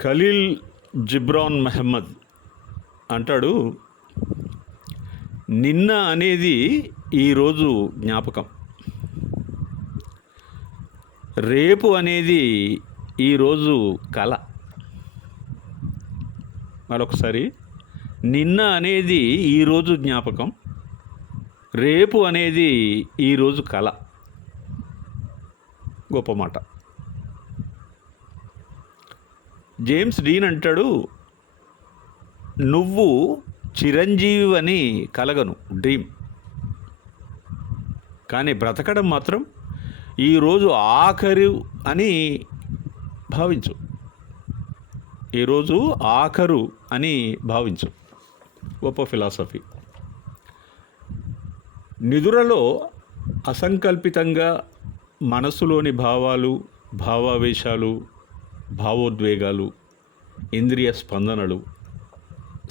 ఖలీల్ జిబ్రాన్ మెహమ్మద్ అంటాడు, నిన్న అనేది ఈరోజు జ్ఞాపకం, రేపు అనేది ఈరోజు కళ. మరొకసారి, నిన్న అనేది ఈరోజు జ్ఞాపకం, రేపు అనేది ఈరోజు కళ. గొప్ప మాట. జేమ్స్ డీన్ అంటాడు, నువ్వు చిరంజీవి అని కలగను, డ్రీమ్, కానీ బ్రతకడం మాత్రం ఈరోజు ఆఖరు అని భావించు. ఈరోజు ఆఖరు అని భావించు. గొప్ప ఫిలాసఫీ. నిదురలో అసంకల్పితంగా మనసులోని భావాలు, భావావేశాలు, భావోద్వేగాలు, ఇంద్రియ స్పందనలు,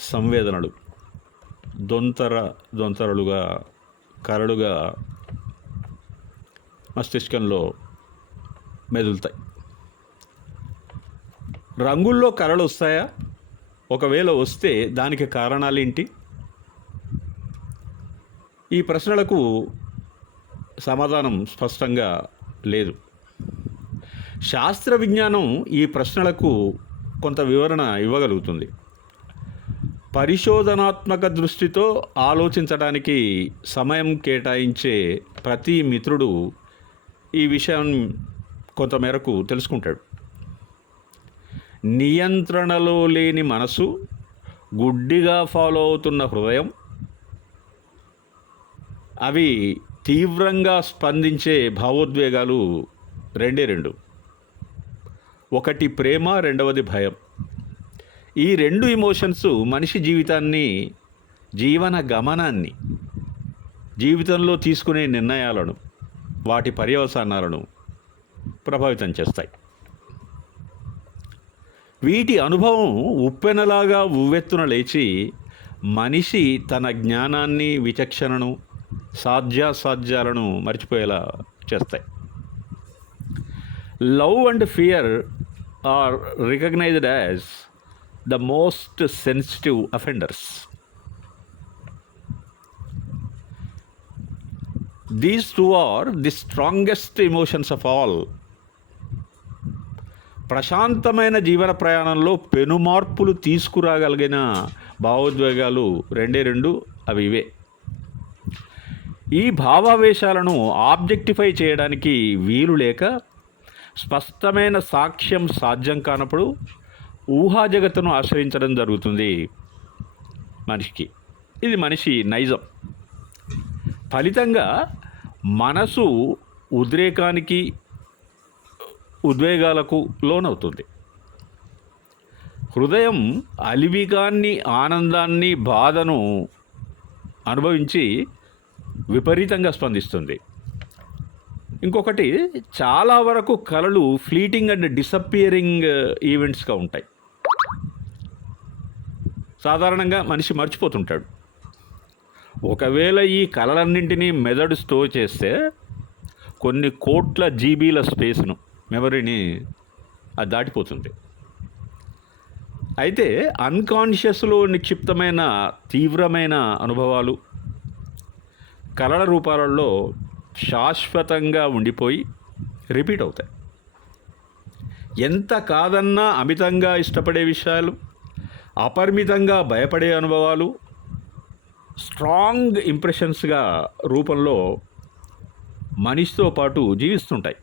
సంవేదనలు దొంతరలుగా కరడుగా మస్తిష్కంలో మెదులుతాయి. రంగుల్లో కరలు వస్తాయా? ఒకవేళ వస్తే దానికి కారణాలేంటి? ఈ ప్రశ్నలకు సమాధానం స్పష్టంగా లేదు. శాస్త్ర విజ్ఞానం ఈ ప్రశ్నలకు కొంత వివరణ ఇవ్వగలుగుతుంది. పరిశోధనాత్మక దృష్టితో ఆలోచించడానికి సమయం కేటాయించే ప్రతి మిత్రుడు ఈ విషయం కొంతమేరకు తెలుసుకుంటాడు. నియంత్రణలో లేని మనసు, గుడ్డిగా ఫాలో అవుతున్న హృదయం, అవి తీవ్రంగా స్పందించే భావోద్వేగాలు రెండు. ఒకటి ప్రేమ, రెండవది భయం. ఈ రెండు ఎమోషన్స్ మనిషి జీవితాన్ని, జీవన గమనాన్ని, జీవితంలో తీసుకునే నిర్ణయాలను, వాటి పర్యవసానాలను ప్రభావితం చేస్తాయి. వీటి అనుభవం ఉప్పెనలాగా ఉవ్వెత్తున లేచి మనిషి తన జ్ఞానాన్ని, విచక్షణను, సాధ్యాసాధ్యాలను మర్చిపోయేలా చేస్తాయి. Love and fear are recognised as the most sensitive offenders. These two are the strongest emotions of all. ప్రశాంతమైన జీవన ప్రయాణంలో పెనుమార్పులు తీసుకురాగలిగిన భావోద్వేగాలు రెండు, అవి ఇవే. ఈ భావావేశాలను ఆబ్జెక్టిఫై చేయడానికి వీలు లేక, స్పష్టమైన సాక్ష్యం సాధ్యం కానప్పుడు ఊహా జగత్తును ఆశ్రయించడం జరుగుతుంది మనిషికి. ఇది మనిషి నైజం. ఫలితంగా మనసు ఉద్రేకానికి, ఉద్వేగాలకు లోనవుతుంది. హృదయం అలివిగాన్ని, ఆనందాన్ని, బాధను అనుభవించి విపరీతంగా స్పందిస్తుంది. ఇంకొకటి, చాలా వరకు కళలు ఫ్లీటింగ్ అండ్ డిసప్పియరింగ్ ఈవెంట్స్గా ఉంటాయి. సాధారణంగా మనిషి మర్చిపోతుంటాడు. ఒకవేళ ఈ కళలన్నింటినీ మెదడు స్టోర్ చేస్తే కొన్ని కోట్ల జీబీల స్పేస్ను, మెమరీని అది దాటిపోతుంది. అయితే అన్కాన్షియస్లో నిక్షిప్తమైన తీవ్రమైన అనుభవాలు కళల రూపాలలో శాశ్వతంగా ఉండిపోయి రిపీట్ అవుతాయి. ఎంత కాదన్నా అమితంగా ఇష్టపడే విషయాలు, అపరిమితంగా భయపడే అనుభవాలు స్ట్రాంగ్ ఇంప్రెషన్స్గా రూపంలో మనిషితో పాటు జీవిస్తుంటాయి.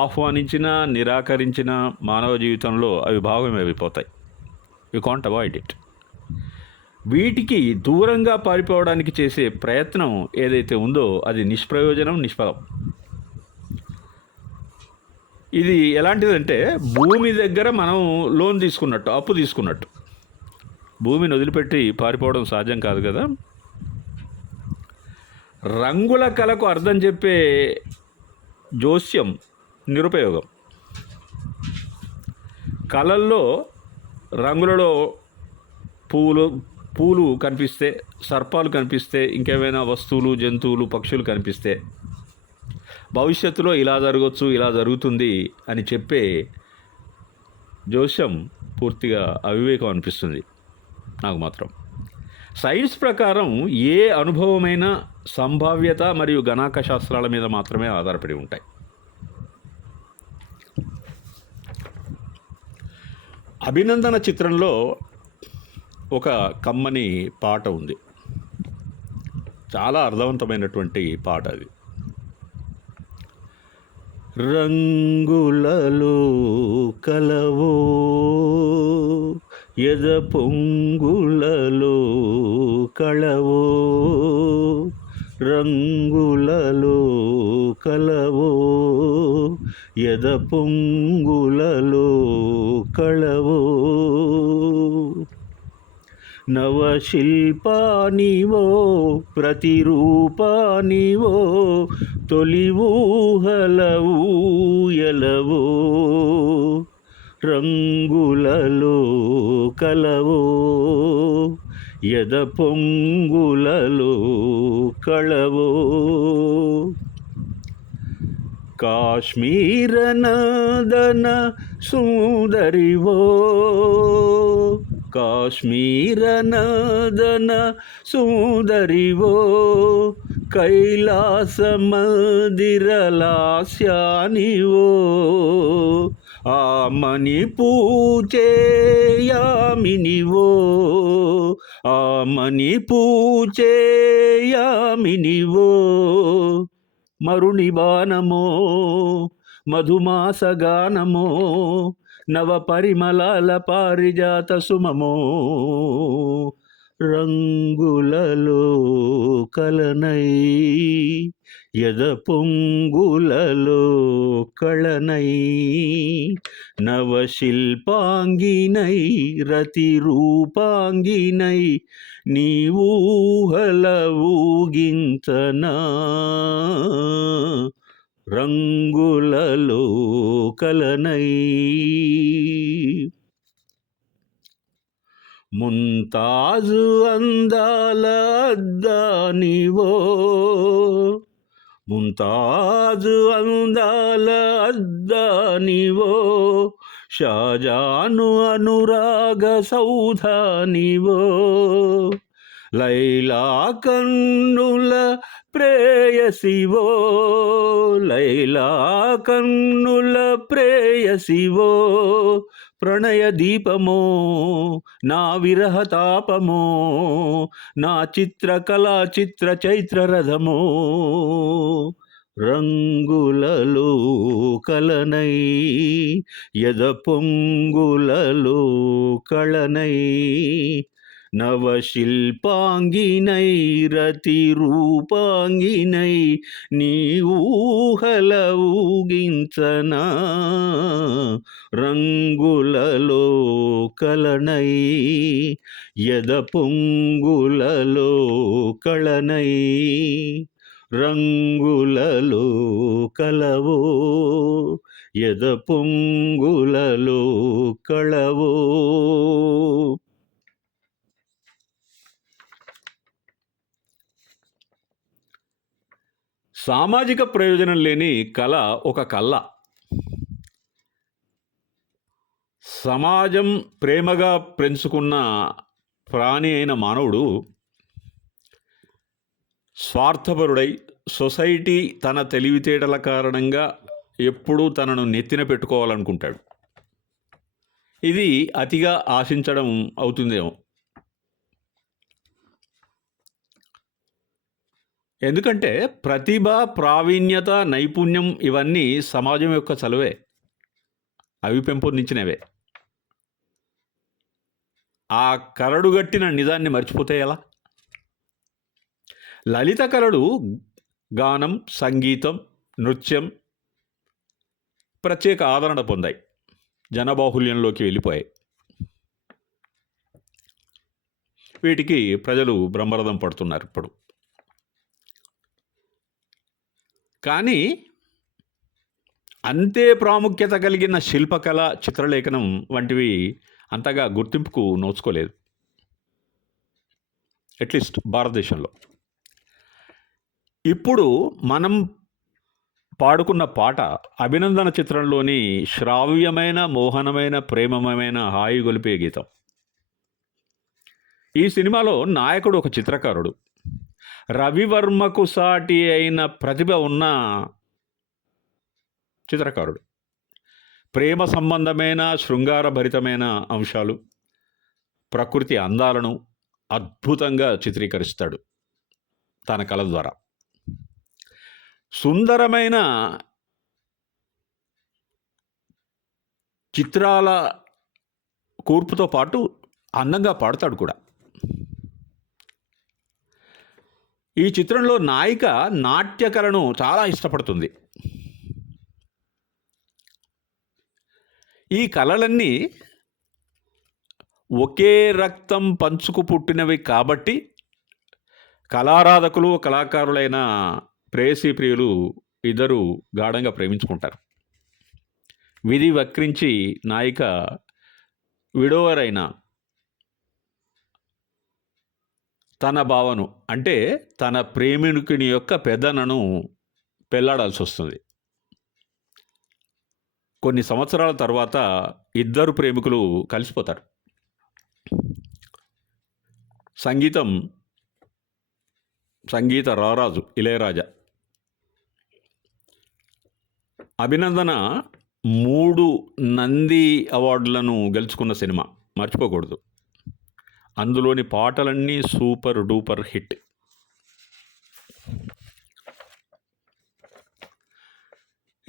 ఆహ్వానించిన, నిరాకరించిన మానవ జీవితంలో అవి భాగమైపోతాయి. You can't avoid it. వీటికి దూరంగా పారిపోవడానికి చేసే ప్రయత్నం ఏదైతే ఉందో అది నిష్ప్రయోజనం, నిష్ఫలం. ఇది ఎలాంటిదంటే, భూమి దగ్గర మనం లోన్ తీసుకున్నట్టు, అప్పు తీసుకున్నట్టు. భూమిని వదిలిపెట్టి పారిపోవడం సాధ్యం కాదు కదా. రంగుల కళకు అర్థం చెప్పే జోస్యం నిరుపయోగం. కళల్లో రంగులలో పూలు కనిపిస్తే, సర్పాలు కనిపిస్తే, ఇంకేమైనా వస్తువులు, జంతువులు, పక్షులు కనిపిస్తే భవిష్యత్తులో ఇలా జరగవచ్చు, ఇలా జరుగుతుంది అని చెప్పే జోస్యం పూర్తిగా అవివేకం అనిపిస్తుంది నాకు మాత్రం. సైన్స్ ప్రకారం ఏ అనుభవమైన సంభావ్యత మరియు గణాంక శాస్త్రాల మీద మాత్రమే ఆధారపడి ఉంటాయి. అభినందన చిత్రంలో ఒక కమ్మని పాట ఉంది, చాలా అర్థవంతమైనటువంటి పాట అది. రంగులలో కలవో ఎద పొంగులలో కళవో, రంగులలో కలవో ఎద పొంగులలో కళవో, నవశిల్పానివో ప్రతిరూపానివో తొలి ఊహల ఊయలవో, రంగులలో కలవో ఎద పొంగులలో కళవో, కాశ్మీర నదన సుందరివో, కాశ్మీర నదన సుందరివో కైలాస మందిరలాస్యానివో, ఆమని పూచేయామినివో, ఆమని పూచేయామినివో, మరుణి బాణమో మధుమాసగానమో నవ పరిమళాల పారిజాత సుమమో, రంగులలో కలనై ఎద పొంగులలో కళనై, నవశిల్పాంగినై రతిరూపాంగినై నీవూహల ఊగించనా, రంగులలో కలనై. ముంతాజు అందాల అద్దానివో, ముంతాజు అందాల అద్దానివో షాజాను అనురాగ సౌధానివో, లైలా కన్నుల ప్రేయసివో, లైలా కన్నుల ప్రేయసివో, ప్రణయ దీపమో నా విరహ తాపమో, నా చిత్రకళా చిత్ర చైత్ర రథమో, రంగులలో కలనై ఎద పొంగులలో కళనై, నవశిల్పాంగినై రతిరూపాంగినై నీ ఊహల ఊగించనా, రంగులలో కలనై ఎద పొంగులలో కళనై, రంగులలో కలవో ఎద పొంగులలో కళవో. సామాజిక ప్రయోజనం లేని కళ ఒక కళ. సమాజం ప్రేమగా పెంచుకున్న ప్రాణి అయిన మానవుడు స్వార్థపరుడై సొసైటీ తన తెలివితేటల కారణంగా ఎప్పుడూ తనను నెత్తిన పెట్టుకోవాలనుకుంటాడు. ఇది అతిగా ఆశించడం అవుతుందేమో. ఎందుకంటే ప్రతిభ, ప్రావీణ్యత, నైపుణ్యం ఇవన్నీ సమాజం యొక్క చలువే, అవి పెంపొందించినవే. ఆ కరడుగట్టిన నిజాన్ని మర్చిపోతే ఎలా? లలిత కళలు గానం, సంగీతం, నృత్యం ప్రత్యేక ఆదరణ పొందాయి, జనబాహుల్యంలోకి వెళ్ళిపోయాయి. వీటికి ప్రజలు బ్రహ్మరథం పడుతున్నారు ఇప్పుడు. కానీ అంతే ప్రాముఖ్యత కలిగిన శిల్పకళ, చిత్రలేఖనం వంటివి అంతగా గుర్తింపుకు నోచుకోలేదు, అట్లీస్ట్ భారతదేశంలో. ఇప్పుడు మనం పాడుకున్న పాట అభినందన చిత్రంలోని శ్రావ్యమైన మోహనమైన ప్రేమమైన హాయి గొలిపే గీతం. ఈ సినిమాలో నాయకుడు ఒక చిత్రకారుడు. రవివర్మకు సాటి అయిన ప్రతిభ ఉన్న చిత్రకారుడు. ప్రేమ సంబంధమైన శృంగారభరితమైన అంశాలు, ప్రకృతి అందాలను అద్భుతంగా చిత్రీకరిస్తాడు తన కళ ద్వారా. సుందరమైన చిత్రాల కూర్పుతో పాటు అందంగా పాడతాడు కూడా. ఈ చిత్రంలో నాయిక నాట్య కళను చాలా ఇష్టపడుతుంది. ఈ కళలన్నీ ఒకే రక్తం పంచుకు పుట్టినవి కాబట్టి కళారాధకులు, కళాకారులైన ప్రేయసీ ప్రియులు ఇద్దరు గాఢంగా ప్రేమించుకుంటారు. విధి వక్రించి నాయిక విడోవర్ అయిన తన భావను, అంటే తన ప్రేమికుని యొక్క పెదనను పెళ్లాడాల్సి వస్తుంది. కొన్ని సంవత్సరాల తర్వాత ఇద్దరు ప్రేమికులు కలిసిపోతారు. సంగీత రారాజు ఇళయరాజా. అభినందన 3 నంది అవార్డులను గెలుచుకున్న సినిమా, మర్చిపోకూడదు. అందులోని పాటలన్నీ సూపర్ డూపర్ హిట్.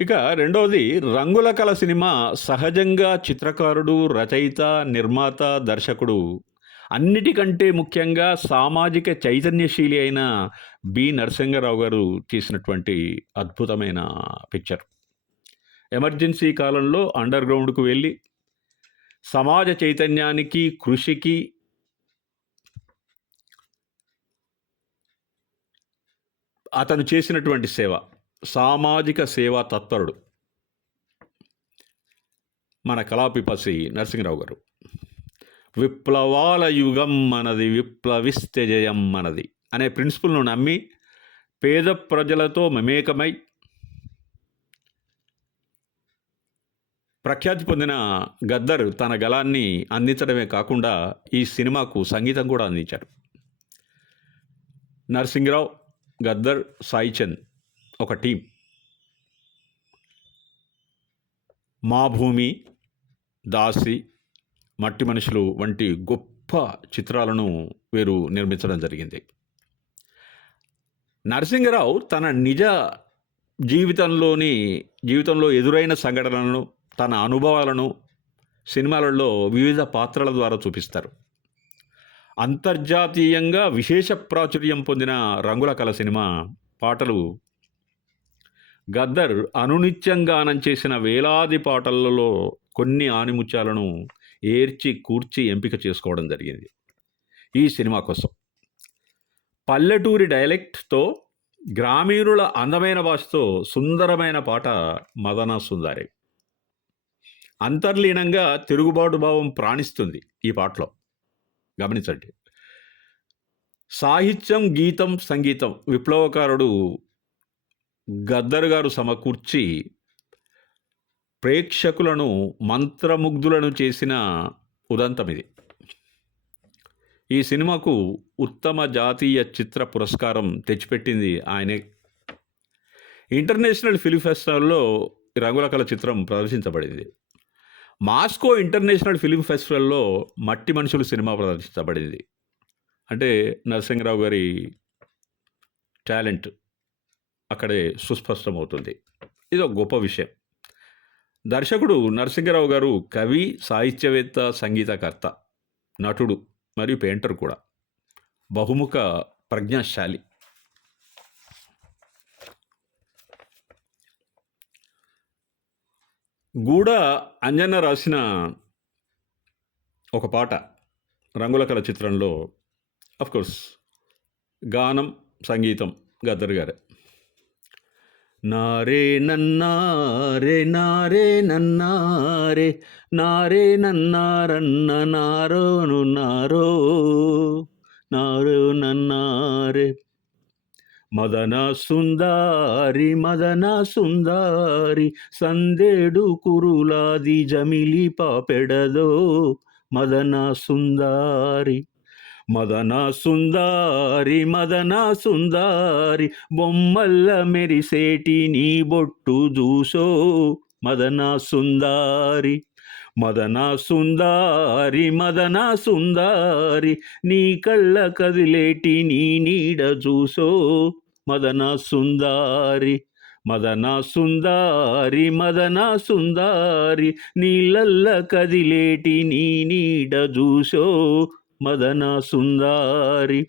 ఇక రెండవది రంగుల కళ సినిమా. సహజంగా చిత్రకారుడు, రచయిత, నిర్మాత, దర్శకుడు, అన్నిటికంటే ముఖ్యంగా సామాజిక చైతన్యశీలి అయిన బి నరసింహారావు గారు తీసినటువంటి అద్భుతమైన పిక్చర్. ఎమర్జెన్సీ కాలంలో అండర్ గ్రౌండ్కు వెళ్ళి సమాజ చైతన్యానికి, కృషికి అతను చేసినటువంటి సేవ, సామాజిక సేవా తత్పరుడు మన కళాపిపాసి నరసింహారావు గారు. విప్లవాల యుగం మనది, విప్లవిస్తే జయం మనది అనే ప్రిన్సిపల్ను నమ్మి పేద ప్రజలతో మమేకమై ప్రఖ్యాతి పొందిన గద్దర్ తన గళాన్ని అందించడమే కాకుండా ఈ సినిమాకు సంగీతం కూడా అందించారు. నరసింహారావు, గద్దర్, సాయి చంద్ ఒక టీం. మా భూమి, దాసి, మట్టి మనుషులు వంటి గొప్ప చిత్రాలను వీరు నిర్మించడం జరిగింది. నరసింహారావు తన నిజ జీవితంలో ఎదురైన సంఘటనలను, తన అనుభవాలను సినిమాలలో వివిధ పాత్రల ద్వారా చూపిస్తారు. అంతర్జాతీయంగా విశేష ప్రాచుర్యం పొందిన రంగుల కళ సినిమా పాటలు గద్దర్ అనునిత్యం గానం చేసిన వేలాది పాటలలో కొన్ని ఆణిముత్యాలను ఏర్చి కూర్చి ఎంపిక చేసుకోవడం జరిగింది ఈ సినిమా కోసం. పల్లెటూరి డైలెక్ట్తో, గ్రామీణుల అందమైన భాషతో సుందరమైన పాట మదన సుందరి. అంతర్లీనంగా తిరుగుబాటు భావం ప్రాణిస్తుంది ఈ పాటలో, గమనించండి. సాహిత్యం, గీతం, సంగీతం విప్లవకారుడు గద్దర్ గారు సమకూర్చి ప్రేక్షకులను మంత్రముగ్ధులను చేసిన ఉదంతం ఇది. ఈ సినిమాకు ఉత్తమ జాతీయ చిత్ర పురస్కారం తెచ్చిపెట్టింది ఆయనే. ఇంటర్నేషనల్ ఫిల్మ్ ఫెస్టివల్లో రంగుల కళ చిత్రం ప్రదర్శించబడింది. మాస్కో ఇంటర్నేషనల్ ఫిల్మ్ ఫెస్టివల్లో మట్టి మనుషులు సినిమా ప్రదర్శించబడింది. అంటే నరసింహారావు గారి టాలెంట్ అక్కడే సుస్పష్టమవుతుంది. ఇది ఒక గొప్ప విషయం. దర్శకుడు నరసింహారావు గారు కవి, సాహిత్యవేత్త, సంగీతకర్త, నటుడు మరియు పెయింటర్ కూడా. బహుముఖ ప్రజ్ఞాశాలి. గూడ అంజన్న రాసిన ఒక పాట రంగుల కళ చిత్రంలో, అఫ్కోర్స్ గానం, సంగీతం గద్దర్ గారే. నారే నన్నారే నారే నన్నారే నారే నన్నారన్న నారోను నారో నారో నన్నారే మదన సుందారి మదన సుందారి సందేడు కురులాది జమిలి పాపెడదో మదన సుందారి మదన సుందారి మదన సుందారి బొమ్మల్ల మెరిసేటి నీ బొట్టు చూసో మదన సుందారి మదన సుందారి మదన సుందారి నీ కళ్ళ కదిలేటి నీ నీడ చూసో మదన సుందారి మదన సుందారి మదన సుందారి నీళ్ళల్ల కదిలేటి నీ నీడ చూసో మదన సుందారి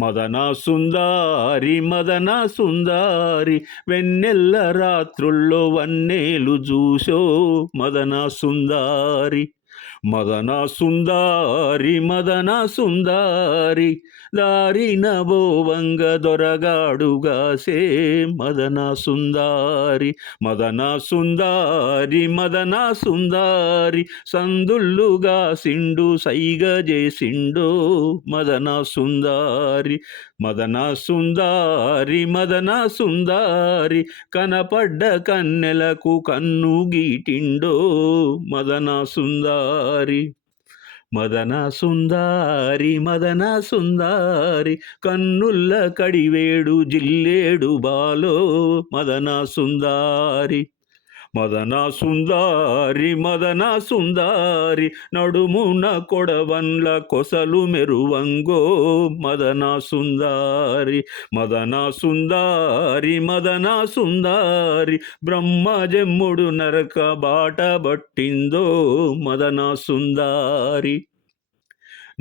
మదన సుందారి మదన సుందారి వెన్నెల్ల రాత్రుల్లో వన్నేలు చూసో మదన సుందారి మదన సుందారి మదన సుందారి దారిన బోవంగ దొరగాడుగాసే మదన సుందారి మదన సుందారి మదన సుందారి సందుల్లుగా సిండు సైగ చేసిండో మదన సుందారి మదన సుందారి మదన సుందారి కనపడ్డ కన్నెలకు కన్ను గీటిండో మదన సుందారి మదన సుందారి మదన సుందారి కన్నుల్ల కడివేడు జిల్లేడు బాలో మదన సుందారి మదన సుందారి మదన సుందారి నడుమున కొడవన్ల కొసలు మెరువంగో మదన సుందారి మదన సుందారి మదన సుందారి బ్రహ్మ జమ్ముడు నరక బాట బట్టిందో మదన సుందారి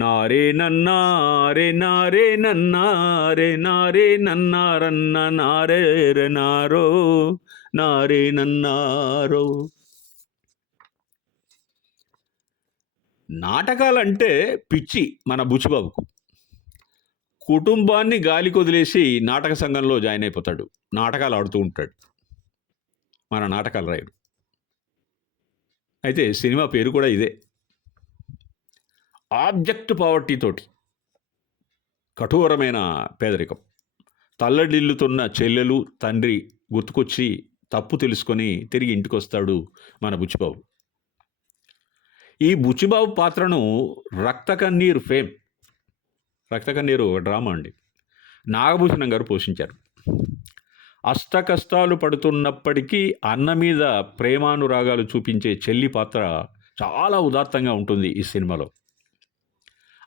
నారే నన్నారే నారే నన్నారే నారే నన్నారన్న నారే నారో నారే నన్నారో. నాటకాలంటే పిచ్చి మన బుచ్చిబాబుకు. కుటుంబాన్ని గాలికి వదిలేసి నాటక సంఘంలో జాయిన్ అయిపోతాడు. నాటకాలు ఆడుతూ ఉంటాడు మన నాటకాల రాయుడు. అయితే సినిమా పేరు కూడా ఇదే. ఆబ్జెక్ట్ పావర్టీ తోటి కఠోరమైన పేదరికం, తల్లడిల్లుతున్న చెల్లెలు తండ్రి గుర్తుకొచ్చి తప్పు తెలుసుకొని తిరిగి ఇంటికి వస్తాడు మన బుచ్చిబాబు. ఈ బుచ్చిబాబు పాత్రను రక్తకన్నీరు ఫేమ్, రక్తకన్నీరు ఒక డ్రామా అండి, నాగభూషణం గారు పోషించారు. అష్ట కష్టాలు పడుతున్నప్పటికీ అన్న మీద ప్రేమానురాగాలు చూపించే చెల్లి పాత్ర చాలా ఉదాత్తంగా ఉంటుంది ఈ సినిమాలో.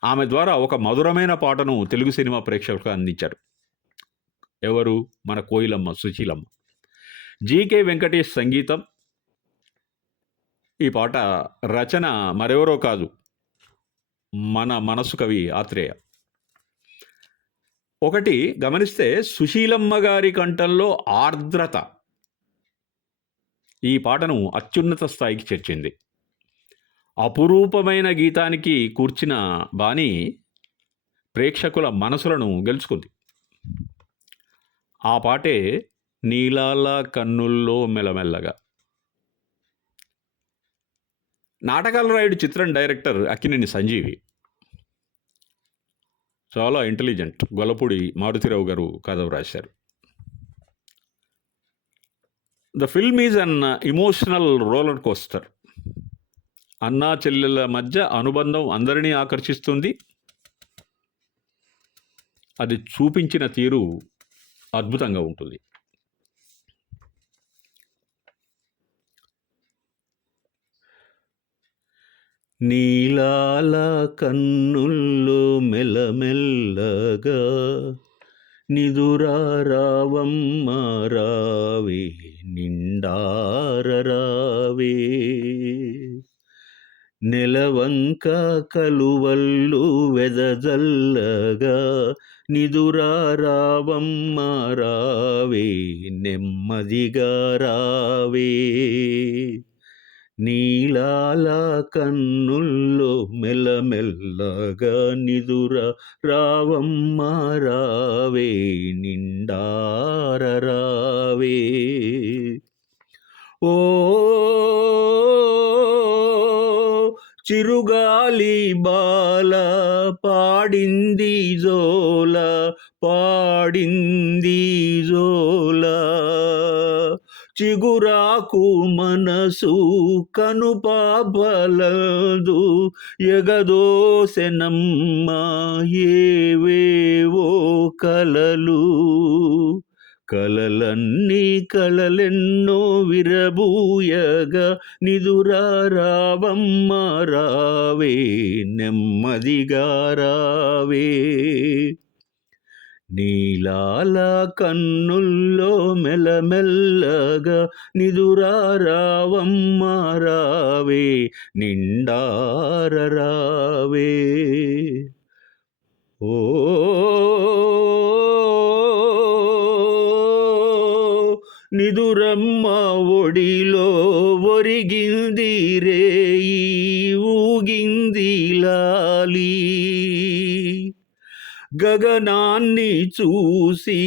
ఆమె ద్వారా ఒక మధురమైన పాటను తెలుగు సినిమా ప్రేక్షకులకు అందించారు. ఎవరు? మన కోయిలమ్మ, సుశీలమ్మ. జీకే వెంకటేష్ సంగీతం. ఈ పాట రచన మరెవరో కాదు, మన మనసు కవి ఆత్రేయ. ఒకటి గమనిస్తే సుశీలమ్మ గారి కంఠంలో ఆర్ద్రత ఈ పాటను అత్యున్నత స్థాయికి చేర్చింది. అపురూపమైన గీతానికి కూర్చిన బాణి ప్రేక్షకుల మనసులను గెలుచుకుంది. ఆ పాటే నీలాల కన్నుల్లో మెల్లమెల్లగా. నాటకాల రాయుడు చిత్రం డైరెక్టర్ అక్కినేని సంజీవి. చాలా ఇంటెలిజెంట్. గొల్లపూడి మారుతిరావు గారు కథ రాశారు. The film is an emotional roller coaster. అన్నా చెల్లెల మధ్య అనుబంధం అందరినీ ఆకర్షిస్తుంది. అది చూపించిన తీరు అద్భుతంగా ఉంటుంది. నీలాల కన్నుల్లో మెల్లమెల్లగా నిదురా రావమ్మ రావే నిండార రావే, నెలవంక కలువల్లు వెదజల్లగా నిదురా రావమ్మ రావే నెమ్మదిగా రావే, నీలాల కన్నుల్లో మెల్లమెల్లగా నిదురా రావమ్మ రావే నిండార రావే. ఓ చిరుగాలి బాల పాడింది జోల పాడింది జోలా. చిగురాకు మనసు కనుపాపలదు ఎగదోసెనమ్మ ఏవేవో కలలు. కలలన్నీ కలలెన్నో విరబూయగా నిదురారావమ్మ రావే, నెమ్మదిగా రావే. నీలాల కన్నుల్లో మెల్లమెల్లగా నిదురారావమ్మ రావే, నిండార రావే. ఓ నిదురమ్మ ఒడిలో ఒరిగింది రేయి, ఊగింది లాలి. గగనాన్ని చూసి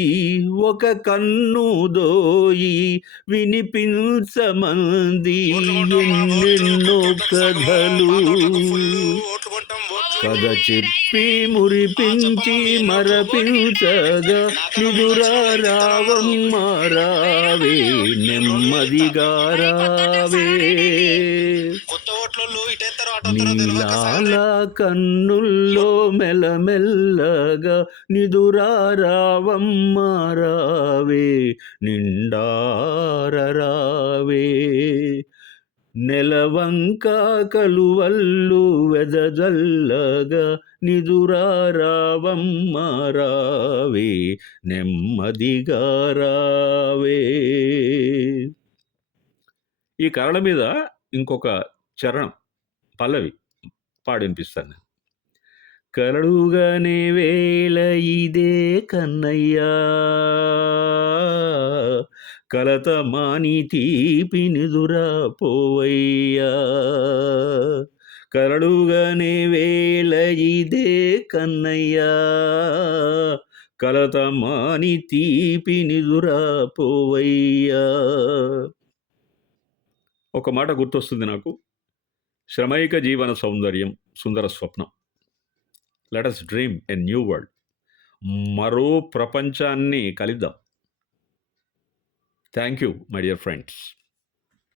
ఒక కన్ను దోయి వినిపించమంది ఎన్నెన్నో కథలు. కథ చెప్పి మురిపించి మరపించగా నిదురారావమ్మ రావే, నెమ్మదిగా రావే. నీలాల కన్నుల్లో మెల్లమెల్లగా నిదురారావమ్మ రావే, నిండార రావే. నెలవంక కలువల్లు వెదజల్లగా నిదురారావమ్మ రావే, నెమ్మదిగా రావే. ఈ కరళ మీద ఇంకొక చరణం పల్లవి పాడినిపిస్తాను. కలడుగనే వేళ ఇదే కన్నయ్యా, కలత మాని తీపి నిదురా పోవయ్యా. కలడుగనే వేళ ఇదే కన్నయ్యా, కలత మాని తీపి నిదురా పోవయ్యా. ఒక మాట గుర్తొస్తుంది నాకు, శ్రమైక జీవన సౌందర్యం సుందర స్వప్నం. Let us dream a new world. మరో ప్రపంచాన్ని కలిద్దాం. Thank you my dear friends.